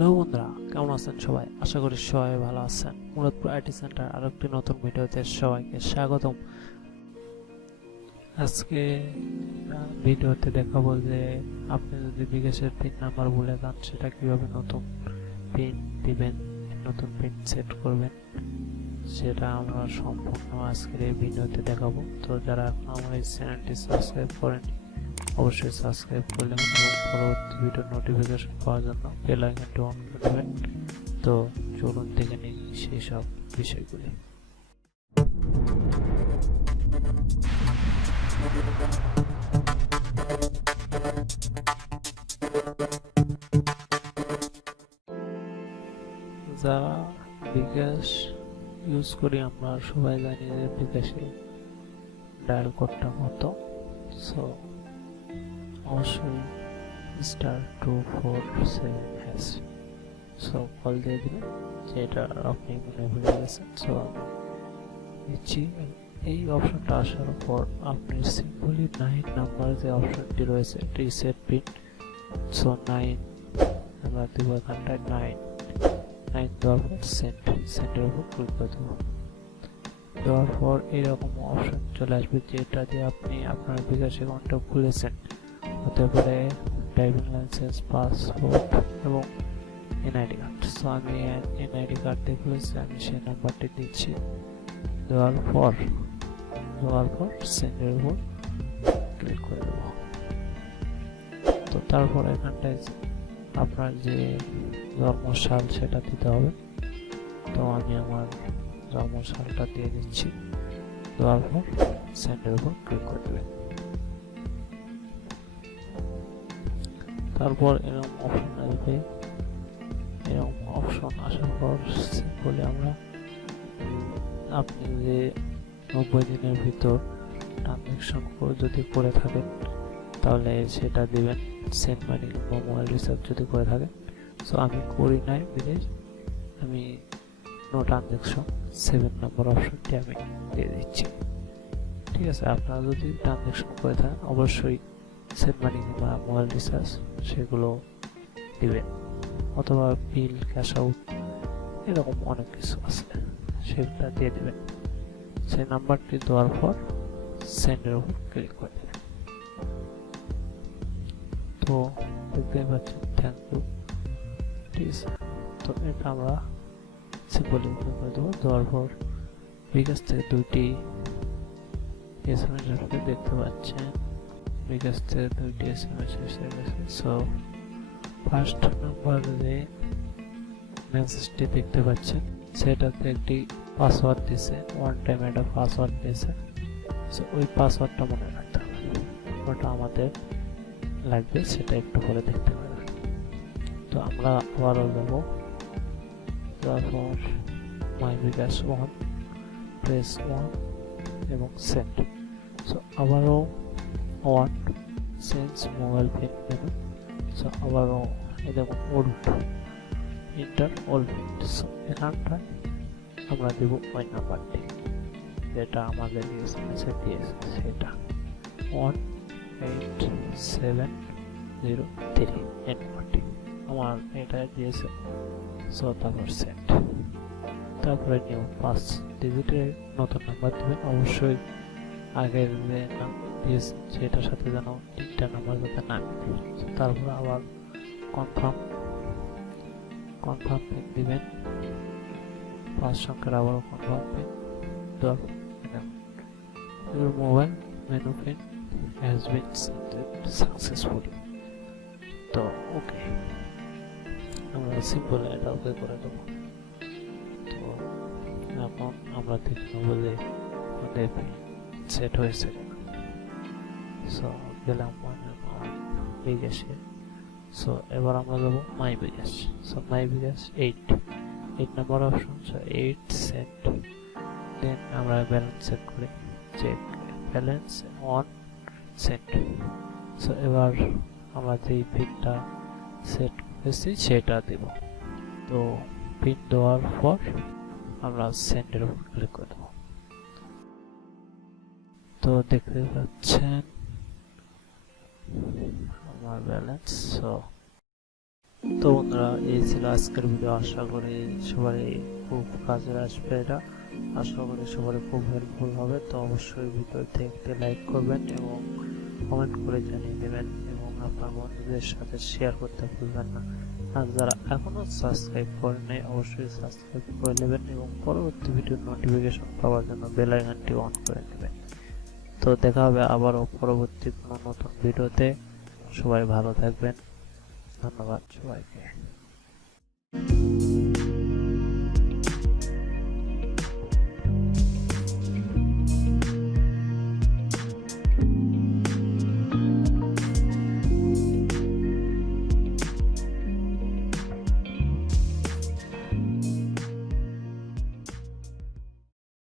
Hello বন্ধুরা, কেমন আছেন সবাই? আশা করি সবাই ভালো আছেন। মুরাদপুর আইটি সেন্টার আরেকটি নতুন ভিডিওতে সবাইকে স্বাগতম। আজকে ভিডিওতে দেখাবো যে আপনি যদি বিকাশের পিন নাম্বার ভুলে যান সেটা কিভাবে নতুন পিন দিবেন, নতুন পিন সেট করবেন, সেটা আমরা সম্পূর্ণ আজকের এই ভিডিওতে দেখাবো। তো যারা এখন আমার এই চ্যানেলটি সাবস্ক্রাইব করেনি অবশ্যই সাবস্ক্রাইব করলেন এবং পরবর্তী ভিডিও নোটিফিকেশন পাওয়ার জন্য বেল আইকনটি অন করে দেবেন। তো চলুন দেখে নিই সেই সব বিষয়গুলি। যারা বিকাশ ইউজ করি আমরা সবাই জানি যে বিকাশে ডায়াল কোডটা কত। সো অবশ্যই *247#। সো কল দিয়ে দিবেন, যেটা আপনি মনে ভুলে গেছেন। সো দিচ্ছি। এই অপশনটা আসার পর আপনি সিম্পলি 9 নাম্বার যে অপশনটি রয়েছে রিসেট পিন, সো 9 আমরা দিব এখানটায় 9 দেওয়ার পর সেন্ডের উপর ক্লিক করে দেবো। দেওয়ার পর এইরকম অপশন চলে আসবে, যেটা দিয়ে আপনি আপনার বিকাশ অ্যাকাউন্টটা খুলেছেন। হতে পারে ড্রাইভিং লাইসেন্স, পাসপোর্ট এবং এনআইডি কার্ড। সো আমি এনআইডি কার্ড দিয়ে খুলেছি, আমি সেই নাম্বারটি দিচ্ছি। দেওয়ার পর সেন্ডের উপর ক্লিক করে দেবো। তো তারপর এখানটায় আপনার যে জন্মসাল সেটা দিতে হবে। তো আমি আমার জন্মসালটা দিয়ে দিচ্ছি। দেওয়ার পর সেন্ডের উপর ক্লিক করে দেবেন। তারপর এরকম অপশন আসবে। এরকম অপশন আসার পর সিম্পলি আমরা আপনি যে 90 দিনের ভিতর ট্রানজ্যাকশন যদি করে থাকেন তাহলে সেটা দিবেন। সেন্ড মানি বা মোবাইল রিচার্জ যদি করে থাকেন। সো আমি করি নাই বিদেশ, আমি নো ট্রানজ্যাকশন 7 নম্বর অপশনটি আমি দিয়ে দিচ্ছি। ঠিক আছে, আপনারা যদি ট্রানজ্যাকশন করে থাকেন অবশ্যই সেন্ড মানি বা মোবাইল রিচার্জ সেগুলো দিবেন, অথবা বিল, ক্যাশ আউট, এরকম অনেক কিছু আছে, সেগুলো দিয়ে দেবেন। সেই নাম্বারটি দেওয়ার পর সেন্ডের উপর ক্লিক করে দেবেন। তো দেখতে পাচ্ছেন, থ্যাংক ইউ। ঠিক আছে, তো এটা আমরা সিম্পলি করে দেবো। দেওয়ার পর বিকাশ থেকে 2টি SMS দেখতে পাচ্ছেন। বিকাশ থেকে 2টি SMS এসে গেছে। সো ফার্স্ট নাম্বারে মেসেজটি দেখতে পাচ্ছেন, সেটাতে একটি পাসওয়ার্ড দিয়েছে, ওয়ান টাইম একটা পাসওয়ার্ড দিয়েছে। সো ওই পাসওয়ার্ডটা মনে রাখতে হবে, ওটা আমাদের লাগবে, সেটা একটু পরে দেখতে পাবেন। তো আমরা আবারও যাবো। তারপর মাই বিকাশ 1, প্রেস 1 এবং সেন্ড। সো আবারও 1 change mobile pin menu. So আবারও এরকম old inter old pin. So এখানটায় আমরা দেব ওই নাম্বারটি যেটা আমাদের এসএমএসে দিয়েছে, সেটা 18703 এই নাম্বারটি আমার এটা দিয়েছে। সো তারপর সেন্ড। তারপরে নিউ 5 ডিজিটের নতুন নাম্বার দেবেন। অবশ্যই আগের যে নাম্বার দিয়েছে সেটার সাথে যেন 3টা নাম্বার যাতে না মিলে। তারপর আবার কনফার্ম পিন দিবেন। 5 সংখ্যার আবারও confirm pin. Your mobile menu pin has been set successfully. তো ওকে, আমরা সিম্পল এটা ওকে করে দেবো। তো এখন আমরা দেখে নেবো যে আমাদের সেট হয়েছে। সো গেলাম বিকাশে। সো এবার আমরা যাবো my bKash. So my bKash 8 number option. So 8 send. Then আমরা ব্যালেন্স চেক করি, check balance on send. So এবার আমরা যেই পিনটা সেট করেছি সেটা দেব। তো পিন দেওয়ার পর আমরা সেন্ডের উপর ক্লিক করে দেবো। তো দেখতে পাচ্ছেন আমার ব্যালেন্স। সো তো বন্ধুরা, এই ছিল আজকের ভিডিও। আশা করি সবারই খুব কাজে আসবে এটা। আশা করি সবারই খুব হেল্পফুল হবে। তো অবশ্যই ভিডিওতে একটি লাইক করবেন এবং কমেন্ট করে জানিয়ে দেবেন এবং আপনার বন্ধুদের সাথে শেয়ার করতে ভুলবেন না। আর যারা এখনো সাবস্ক্রাইব করেন নাই অবশ্যই সাবস্ক্রাইব করে নেবেন এবং পরবর্তী ভিডিওর নোটিফিকেশন পাওয়ার জন্য বেল আইকনটি অন করে নেবেন। তো দেখা হবে আবারও পরবর্তী কোনো নতুন ভিডিওতে। সবাই ভালো থাকবেন। ধন্যবাদ সবাইকে।